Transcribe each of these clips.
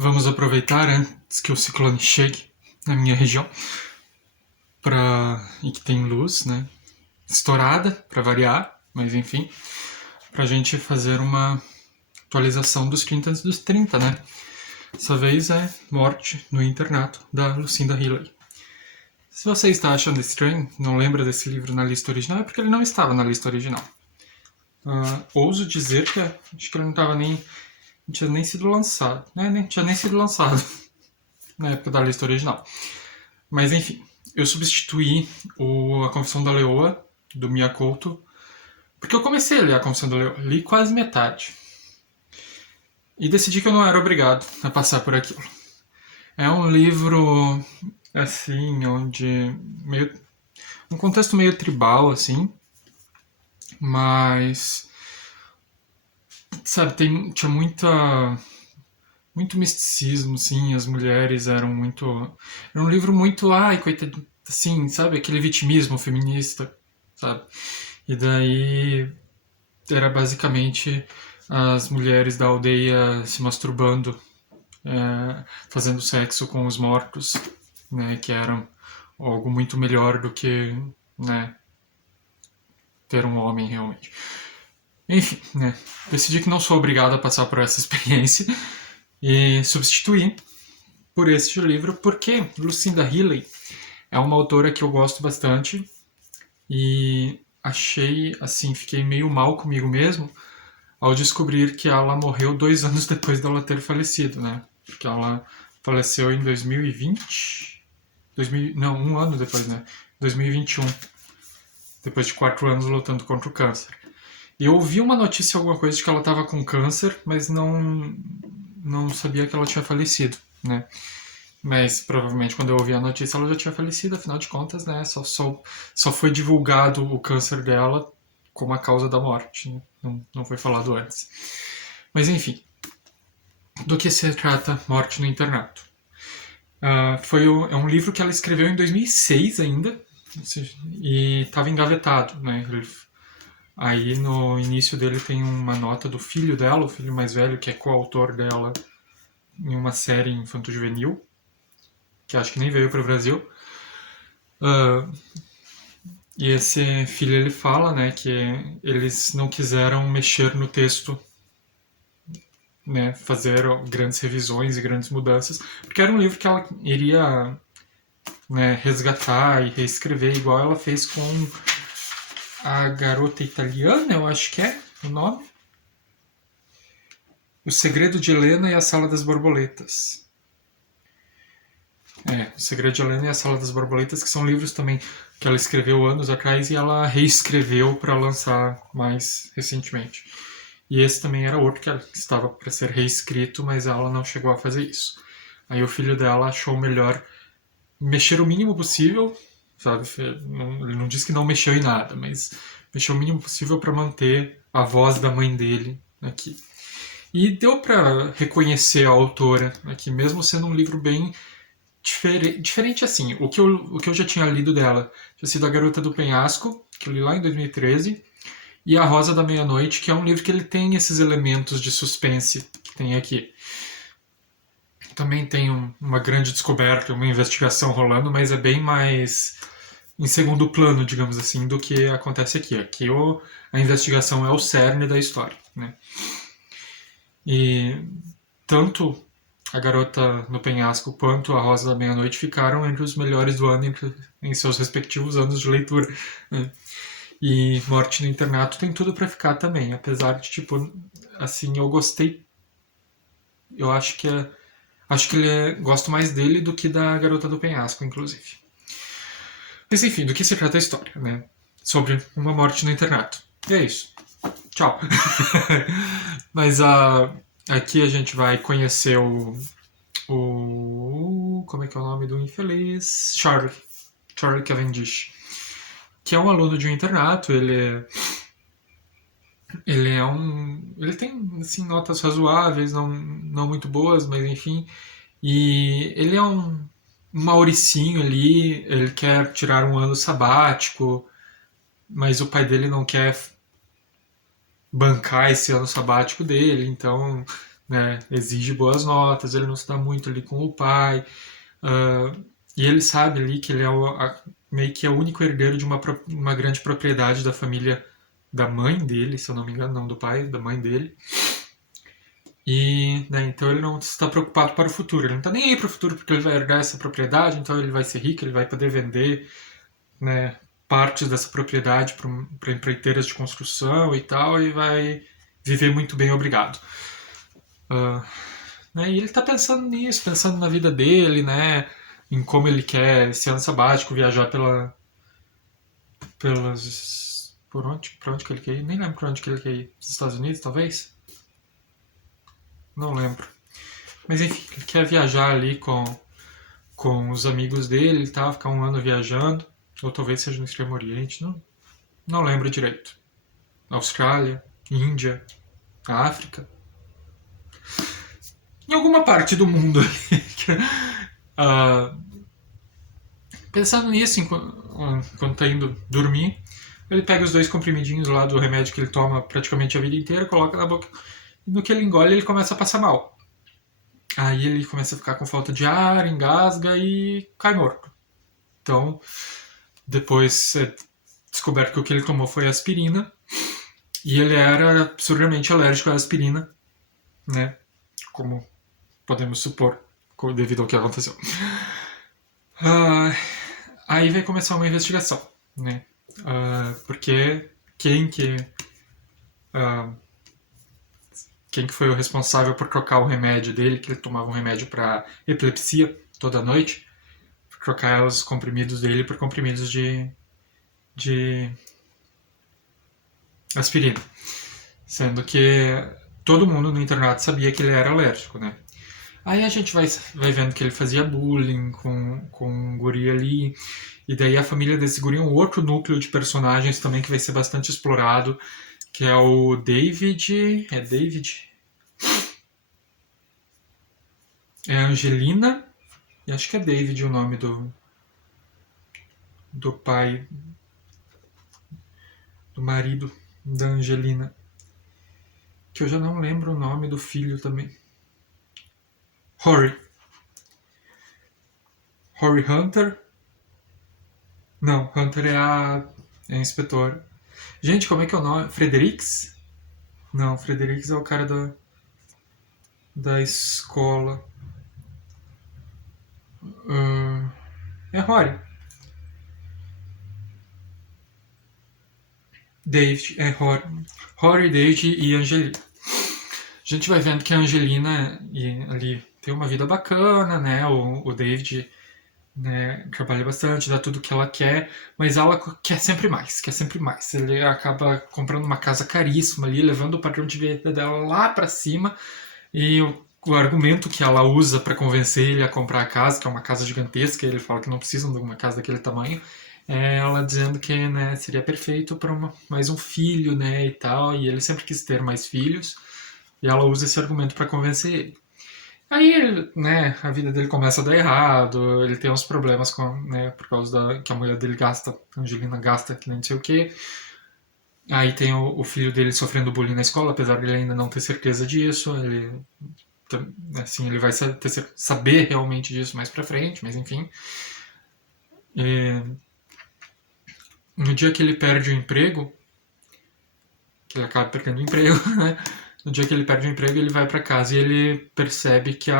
Vamos aproveitar antes que o ciclone chegue na minha região e que tem luz, né? Estourada, para variar, mas enfim, pra gente fazer uma atualização dos 30 antes dos 30, né? Dessa vez é Morte no Internato, da Lucinda Hilley. Se você está achando estranho, não lembra desse livro na lista original, é porque ele não estava na lista original. Ouso dizer que acho que ele não tinha nem sido lançado, né? Nem tinha nem sido lançado na época da lista original. Mas enfim, eu substituí A Confissão da Leoa, do Mia Couto, porque eu comecei a ler A Confissão da Leoa, li quase metade. E decidi que eu não era obrigado a passar por aquilo. É um livro, assim, onde um contexto meio tribal, assim, mas, sabe, tinha muito misticismo, assim, as mulheres eram muito... Era um livro muito, ai, coitado, assim, sabe, aquele vitimismo feminista, sabe? E daí era basicamente as mulheres da aldeia se masturbando, fazendo sexo com os mortos, né, que eram algo muito melhor do que, né, ter um homem realmente. Enfim, né, decidi que não sou obrigado a passar por essa experiência e substituí por este livro porque Lucinda Hilley é uma autora que eu gosto bastante e achei, assim, fiquei meio mal comigo mesmo ao descobrir que ela morreu 2 anos depois dela ter falecido, né? Porque ela faleceu em 2020. Não, um ano depois, né? 2021. Depois de 4 anos lutando contra o câncer. E eu ouvi uma notícia, alguma coisa, de que ela estava com câncer, mas não sabia que ela tinha falecido, né? Mas provavelmente quando eu ouvi a notícia ela já tinha falecido, afinal de contas, né? Só foi divulgado o câncer dela como a causa da morte, né? Não foi falado antes. Mas enfim, do que se trata Morte no Internato? É um livro que ela escreveu em 2006 ainda, e estava engavetado, né? Aí no início dele tem uma nota do filho dela, o filho mais velho, que é coautor dela em uma série infanto-juvenil, que acho que nem veio para o Brasil. E esse filho ele fala, né, que eles não quiseram mexer no texto, né, fazer grandes revisões e grandes mudanças, porque era um livro que ela iria, né, resgatar e reescrever, igual ela fez com A Garota Italiana, eu acho que é o nome. O Segredo de Helena e a Sala das Borboletas. O Segredo de Helena e a Sala das Borboletas, que são livros também que ela escreveu anos atrás e ela reescreveu para lançar mais recentemente. E esse também era outro que estava para ser reescrito, mas ela não chegou a fazer isso. Aí o filho dela achou melhor mexer o mínimo possível, sabe? Ele não disse que não mexeu em nada, mas mexeu o mínimo possível para manter a voz da mãe dele aqui. E deu para reconhecer a autora aqui, mesmo sendo um livro bem diferente assim. O que eu já tinha lido dela tinha sido A Garota do Penhasco, que eu li lá em 2013, e A Rosa da Meia-Noite, que é um livro que ele tem esses elementos de suspense que tem aqui. Também tem uma grande descoberta, uma investigação rolando, mas é bem mais em segundo plano, digamos assim, do que acontece aqui. Aqui a investigação é o cerne da história, né? E tanto A Garota no Penhasco quanto A Rosa da Meia-Noite ficaram entre os melhores do ano em seus respectivos anos de leitura, né? E Morte no Internato tem tudo pra ficar também, apesar de, tipo, assim, eu gostei. Eu acho que gosto mais dele do que da Garota do Penhasco, inclusive. Mas enfim, do que se trata a história, né? Sobre uma morte no internato. E é isso. Tchau. Mas aqui a gente vai conhecer como é que é o nome do infeliz? Charlie Cavendish. Que é um aluno de um internato, ele tem assim, notas razoáveis, não muito boas, mas enfim. E ele é um mauricinho ali, ele quer tirar um ano sabático, mas o pai dele não quer bancar esse ano sabático dele, então né, exige boas notas, ele não se dá muito ali com o pai, ah, e ele sabe ali que ele é meio que é o único herdeiro de uma grande propriedade da família da mãe dele, se eu não me engano, não do pai, da mãe dele. E, né, então ele não está preocupado para o futuro, ele não está nem aí para o futuro porque ele vai herdar essa propriedade, então ele vai ser rico, ele vai poder vender, né, partes dessa propriedade para empreiteiras de construção e tal, e vai viver muito bem, obrigado. Ah, né, e ele está pensando nisso, pensando na vida dele, né, em como ele quer esse ano sabático, viajar por onde que ele quer ir? Nem lembro por onde que ele quer ir. Os Estados Unidos, talvez? Não lembro. Mas enfim, ele quer viajar ali com os amigos dele e tal, ficar um ano viajando. Ou talvez seja no Extremo Oriente, não lembro direito. Austrália, Índia, África. Em alguma parte do mundo. Ah, pensando nisso, enquanto tá indo dormir, ele pega os 2 comprimidinhos lá do remédio que ele toma praticamente a vida inteira, coloca na boca. E no que ele engole, ele começa a passar mal. Aí ele começa a ficar com falta de ar, engasga e cai morto. Então, depois é descoberto que o que ele tomou foi aspirina. E ele era absurdamente alérgico à aspirina, né? Como podemos supor, devido ao que aconteceu. Ah, aí vai começar uma investigação, né? Porque ah, quem que foi o responsável por trocar o remédio dele, que ele tomava um remédio para epilepsia toda noite, por trocar os comprimidos dele por comprimidos de aspirina. Sendo que todo mundo no internato sabia que ele era alérgico, né? Aí a gente vai vendo que ele fazia bullying com um guri ali. E daí a família desse guri é um outro núcleo de personagens também que vai ser bastante explorado, que é o David. É David? É a Angelina. E acho que é David o nome do pai, do marido da Angelina. Que eu já não lembro o nome do filho também. Rory. Rory Hunter. Não, Hunter é a inspetora. Gente, como é que é o nome? Fredericks? Não, Fredericks é o cara da escola. É Rory. David, é Rory. Rory, David e Angelina. A gente vai vendo que a Angelina ali tem uma vida bacana, né? O David, né, trabalha bastante, dá tudo o que ela quer, mas ela quer sempre mais, quer sempre mais. Ele acaba comprando uma casa caríssima ali, levando o padrão de vida dela lá pra cima, e o argumento que ela usa para convencer ele a comprar a casa, que é uma casa gigantesca, ele fala que não precisam de uma casa daquele tamanho, é ela dizendo que, né, seria perfeito para mais um filho, né, e tal, e ele sempre quis ter mais filhos, e ela usa esse argumento para convencer ele. Aí, ele, né, a vida dele começa a dar errado, ele tem uns problemas né, por causa que a mulher dele gasta, a Angelina gasta que nem não sei o que. Aí tem o filho dele sofrendo bullying na escola, apesar de ele ainda não ter certeza disso. Ele, assim, ele vai saber realmente disso mais pra frente, mas enfim. E, no dia que ele perde o emprego, que ele acaba perdendo o emprego, né? No dia que ele perde o emprego, ele vai para casa e ele percebe que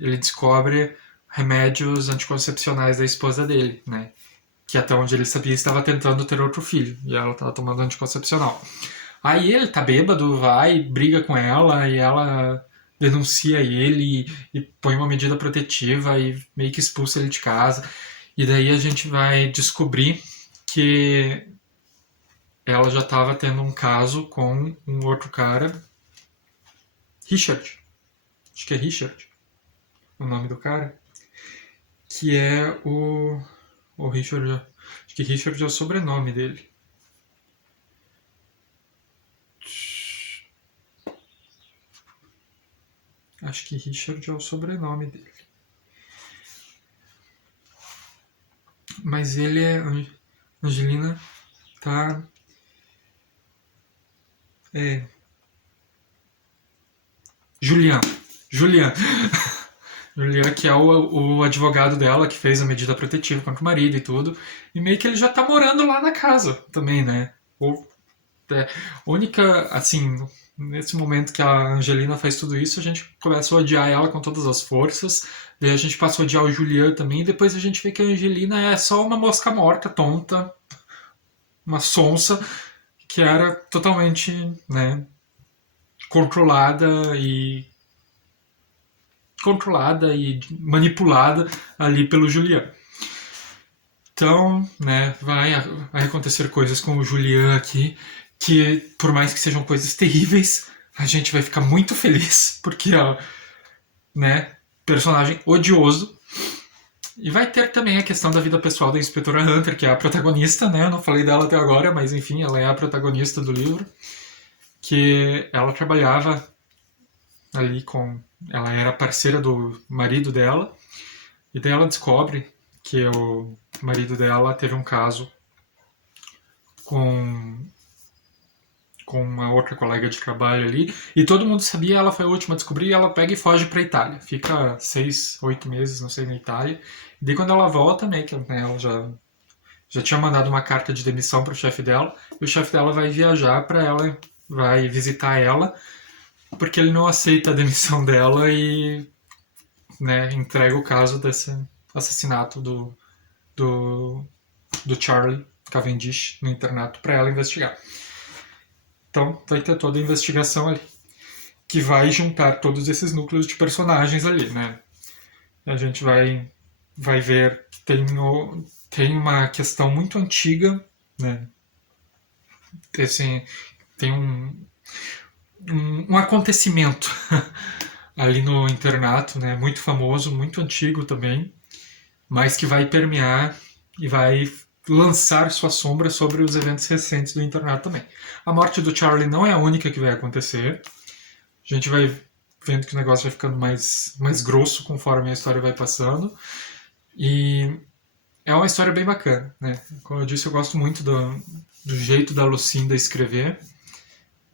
ele descobre remédios anticoncepcionais da esposa dele, né? Que até onde ele sabia estava tentando ter outro filho e ela estava tomando anticoncepcional. Aí ele tá bêbado, vai, briga com ela e ela denuncia ele e põe uma medida protetiva e meio que expulsa ele de casa. E daí a gente vai descobrir que ela já estava tendo um caso com um outro cara, Richard. Acho que é Richard o nome do cara. Que é o Richard. Acho que Richard é o sobrenome dele. Acho que Richard é o sobrenome dele. Mas ele é. Angelina tá. É. Julian. Julian. Julian, que é o advogado dela, que fez a medida protetiva contra o marido e tudo. E meio que ele já tá morando lá na casa também, né? Ou, é, única, assim, nesse momento que a Angelina faz tudo isso, a gente começa a odiar ela com todas as forças. Daí a gente passa a odiar o Julian também. E depois a gente vê que a Angelina é só uma mosca morta, tonta, uma sonsa, que era totalmente, né, controlada e manipulada ali pelo Julian. Então, né, vai acontecer coisas com o Julian aqui, que por mais que sejam coisas terríveis, a gente vai ficar muito feliz, porque é, né, personagem odioso. E vai ter também a questão da vida pessoal da Inspetora Hunter, que é a protagonista, né? Eu não falei dela até agora, mas enfim, ela é a protagonista do livro. Que ela trabalhava ali com. Ela era parceira do marido dela, e daí ela descobre que o marido dela teve um caso com uma outra colega de trabalho ali, e todo mundo sabia, ela foi a última a descobrir, e ela pega e foge pra Itália. Fica 6, 8 meses, não sei, na Itália. E daí quando ela volta, meio que, né, ela já tinha mandado uma carta de demissão pro chefe dela, e o chefe dela vai viajar pra ela, vai visitar ela, porque ele não aceita a demissão dela e, né, entrega o caso desse assassinato do, do Charlie Cavendish no internato pra ela investigar. Então vai ter toda a investigação ali, que vai juntar todos esses núcleos de personagens ali, né? A gente vai ver que tem uma questão muito antiga, né? Assim, tem um acontecimento ali no internato, né? Muito famoso, muito antigo também, mas que vai permear e vai lançar sua sombra sobre os eventos recentes do internato também. A morte do Charlie não é a única que vai acontecer. A gente vai vendo que o negócio vai ficando mais grosso conforme a história vai passando. E é uma história bem bacana, né? Como eu disse, eu gosto muito do jeito da Lucinda escrever.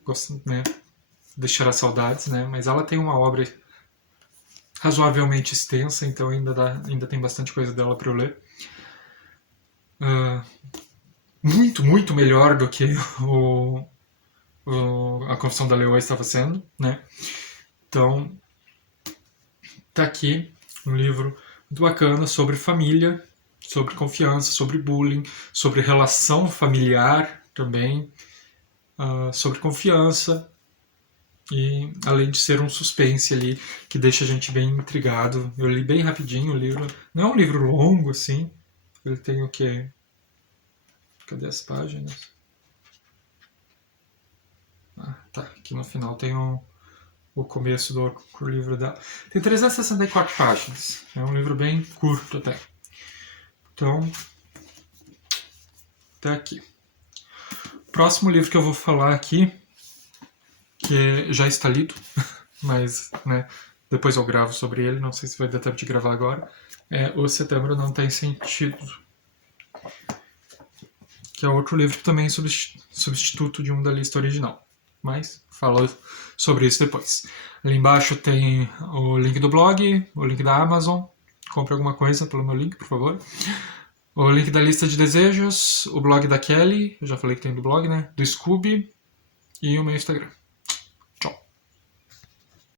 Gosto, né? Deixar as saudades, né? Mas ela tem uma obra razoavelmente extensa, então ainda tem bastante coisa dela para eu ler. Uh, muito, muito melhor do que a Confissão da Leoa estava sendo, né? Então, tá aqui um livro muito bacana sobre família, sobre confiança, sobre bullying, sobre relação familiar também, sobre confiança, e além de ser um suspense ali que deixa a gente bem intrigado. Eu li bem rapidinho o livro, não é um livro longo assim, ele tem o quê? Cadê as páginas? Tá, aqui no final tem o começo do livro dela. Tem 364 páginas, é um livro bem curto até. Então, tá aqui. Próximo livro que eu vou falar aqui, que já está lido, mas, né, depois eu gravo sobre ele, não sei se vai dar tempo de gravar agora, é O Setembro Não Tem Sentido, que é outro livro que também é substituto de um da lista original, mas falo sobre isso depois. Ali embaixo tem o link do blog, o link da Amazon, compre alguma coisa pelo meu link, por favor. O link da lista de desejos, o blog da Kelly, eu já falei que tem do blog, né? Do Scooby e o meu Instagram.